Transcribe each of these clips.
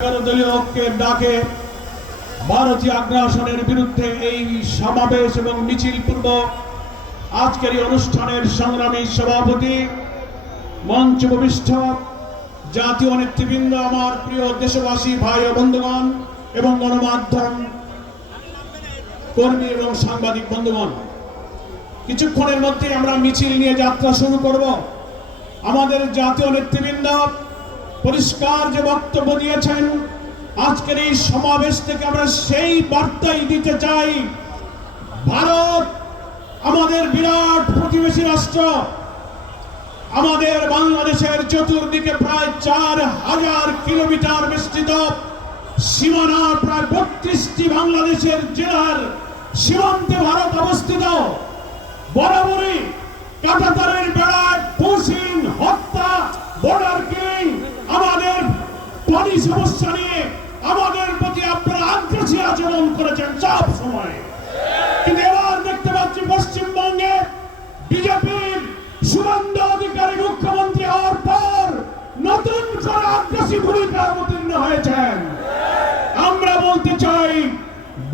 দলীয় ঐক্যের ডাকে ভারতীয় আগ্রাসনের বিরুদ্ধে এই সমাবেশ এবং মিছিল পূর্ব আজকের এই অনুষ্ঠানের সংগ্রামী সভাপতি, মঞ্চ উপবিষ্ট জাতীয় নেতৃবৃন্দ, আমার প্রিয় দেশবাসী ভাই ও বন্ধুগণ এবং গণমাধ্যম কর্মী এবং সাংবাদিক বন্ধুগণ, কিছুক্ষণের মধ্যে আমরা মিছিল নিয়ে যাত্রা শুরু করব। আমাদের জাতীয় নেতৃবৃন্দ পরিষ্কার যে বক্তব্য দিয়েছেন, আজকের এই সমাবেশ থেকে আমরা সেই বার্তাই দিতে চাই, ভারত আমাদের বিরাট প্রতিবেশী রাষ্ট্র। আমাদের বাংলাদেশের চতুর্দিকে প্রায় 4000 কিলোমিটার বিস্তৃত সীমানা, প্রায় 32টি বাংলাদেশের জেলার সীমান্তে ভারত অবস্থিত। বরাবরই কাঁটাতারের বেড়ায় পুশিন, হত্যা, বর্ডার কিলিং, আমাদের পানি সমস্যা নিয়ে আমাদের প্রতি আপনারা আগ্রাসী আচরণ করেছেন সব সময়। কিন্তু এবার দেখতে পাচ্ছি পশ্চিমবঙ্গে বিজেপির শুভেন্দু অধিকারী মুখ্যমন্ত্রী হওয়ার পর নতুন করে আগ্রাসী ভূমিকা অবতীর্ণ হয়েছেন। আমরা বলতে চাই,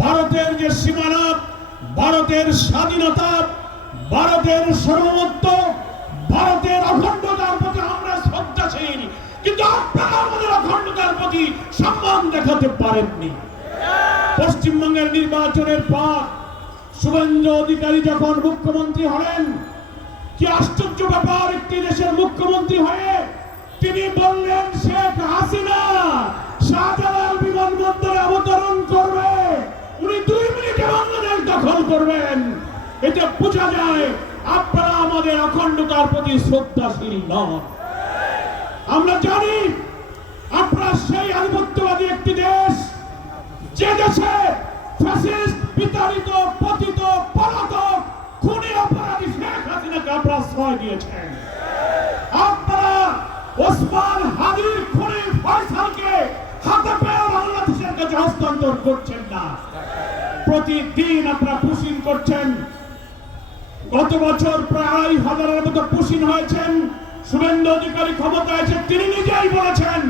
ভারতের যে সীমানা, ভারতের স্বাধীনতা, ভারতের সার্বভৌমত্ব, ভারতের অখণ্ডতার প্রতি আমরা শ্রদ্ধাশীল, কিন্তু আপনারা আমাদের অখণ্ডতার প্রতি সম্মান দেখাতে পারেননি। পশ্চিমবঙ্গের নির্বাচনের পর শুভেন্দু অধিকারী যখন মুখ্যমন্ত্রী হলেন, কি আশ্চর্য ব্যাপার, একটি দেশের মুখ্যমন্ত্রী হয়ে তিনি বললেন শেখ হাসিনা শাহজালাল বিমানবন্দরে অবতরণ করবে, উনি 2 মিনিটে বাংলাদেশ দখল করবেন। এতে বোঝা যায় আপনারা আমাদের অখণ্ডতার প্রতি শ্রদ্ধাশীল নন। আমরা জানি আপনারা সেই আধিপত্যবাদী একটি দেশ, যে দেশে ফ্যাসিস্ট, বিতাড়িত, পতিত, পলাতক, খুনি অপরাধী শেখ হাসিনাকে আপনারা আশ্রয় দিয়েছেন। আপনারা ওসমান হাদির খুনি ফয়সালকে হাতে পেয়ে বাংলাদেশের কাছে হস্তান্তর করছেন না। প্রতিদিন আপনারা পুশিন করছেন। গত বছর প্রায় 2,500-এর মতো পুশিন হয়েছেন। শুভেন্দু অধিকারী ক্ষমতায় আছে, তিনি নিজেই বলেছেন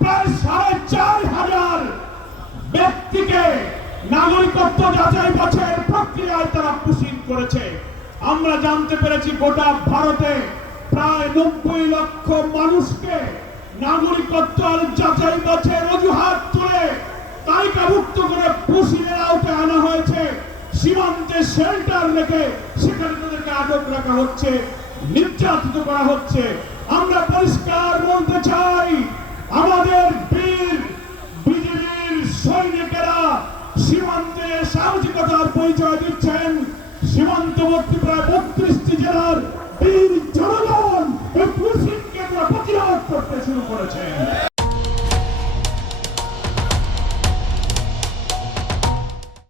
প্রায় 4,500 ব্যক্তিকে নাগরিকত্ব যাচাই বাছাইয়ের প্রক্রিয়ায় তারা পুশিন করেছে। আমরা জানতে পেরেছি গোটা ভারতে প্রায় 90 লক্ষ মানুষকে নাগরিকত্ব যাচাই বাছাইয়ের অজুহাত তুলে তালিকাভুক্ত করে পুশিনের আওতায় আনা হয়েছে। সীমান্তে শেল্টার রেখে সেখানে তাদেরকে আটক রাখা হচ্ছে, নির্যাতিত করা হচ্ছে। আমরা পরিষ্কার বলতে চাই, আমাদের বীর বিজেপির সৈনিকেরা সীমান্তে সাহসিকতার পরিচয় দিচ্ছেন। সীমান্তবর্তী প্রায় 32টি জেলার বীর জনগণ এই পুশিনকে প্রতিরোধ করতে শুরু করেছেন।